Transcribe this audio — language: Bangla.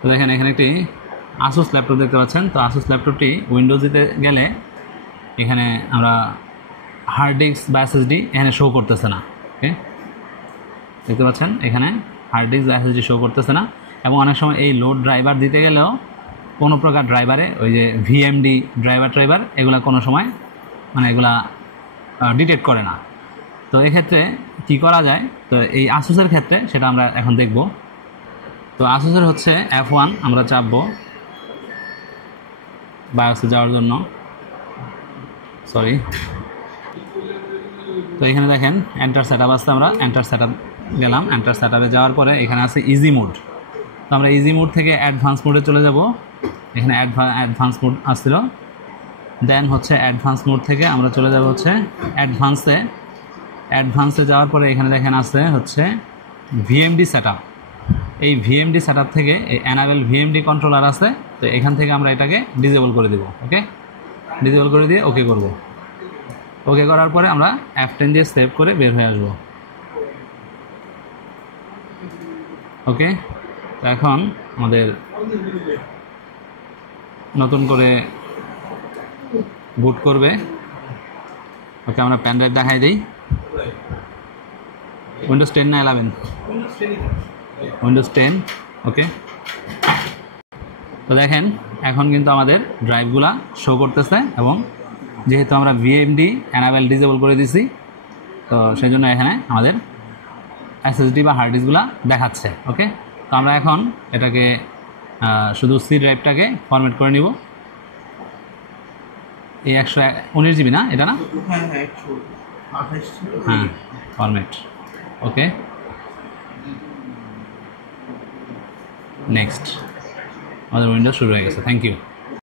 তো দেখেন এখানে একটি আসুস ল্যাপটপ দেখতে পাচ্ছেন। তো আসুস ল্যাপটপটি উইন্ডোজে গেলে এখানে আমরা হার্ড ডিস্ক বা এসএসডি এখানে শো করতেছে না। ওকে, দেখতে পাচ্ছেন এখানে হার্ড ডিস্ক বা এসএসডি শো করতেছে না। এবং অনেক সময় এই লোড ড্রাইভার দিতে গেলেও কোনো প্রকার ড্রাইভারে ওই যে ভিএমডি ড্রাইভার এগুলা কোনো সময় মানে এগুলা ডিটেক্ট করে না। তো এক্ষেত্রে কী করা যায়, তো এই আসুসের ক্ষেত্রে সেটা আমরা এখন দেখব। তো আসুসের হচ্ছে F1 আমরা চাপবো বায়োসে যাওয়ার জন্য, সরি। তো এখানে দেখেন এন্টার সেটআপ আছে, আমরা এন্টার সেটআপ গেলাম। এন্টার সেটআপে যাওয়ার পরে এখানে আছে ইজি মোড। তো আমরা ইজি মোড থেকে অ্যাডভান্স মোডে চলে যাব। এখানে অ্যাডভান্স মোড আসছিল, দেন হচ্ছে অ্যাডভান্স মোড থেকে আমরা চলে যাব হচ্ছে অ্যাডভান্সে যাওয়ার পরে এখানে দেখেন আছে হচ্ছে ভিএমডি সেটআপ। এই ভিএমডি সেটআপ থেকে এই এনাবেল ভিএমডি কন্ট্রোলার আছে। তো এখান থেকে আমরা এটাকে ডিসেবল করে দেব। ওকে, ডিসেবল করে দিয়ে ওকে করব। ওকে করার পরে আমরা F10 দিয়ে সেভ করে বের হয়ে আসব। ওকে, তো এখন আমাদের নতুন করে বুট করবে। ওকে, আমরা পেন ড্রাইভ দেখাই দিই। উইন্ডোজ 10 না 11? উইন্ডোজ 10। ওকে, তো দেখেন এখন কিন্তু আমাদের ড্রাইভগুলা শো করতেছে এবং যেহেতু আমরা ভিএমডি এনাবেল ডিসেবল করে দিছি, তো সেই জন্য এখানে আমাদের এসএসডি বা হার্ড ডিস্কগুলা দেখাচ্ছে। ওকে, তো আমরা এখন এটাকে শুধু সি ড্রাইভটাকে ফরম্যাট করে নিব। এই 119 জিবি না এটা, না? হ্যাঁ, ফরম্যাট। Okay, next. আমাদের উইন্ডোজ শুরু হয়ে গেছে। Thank you.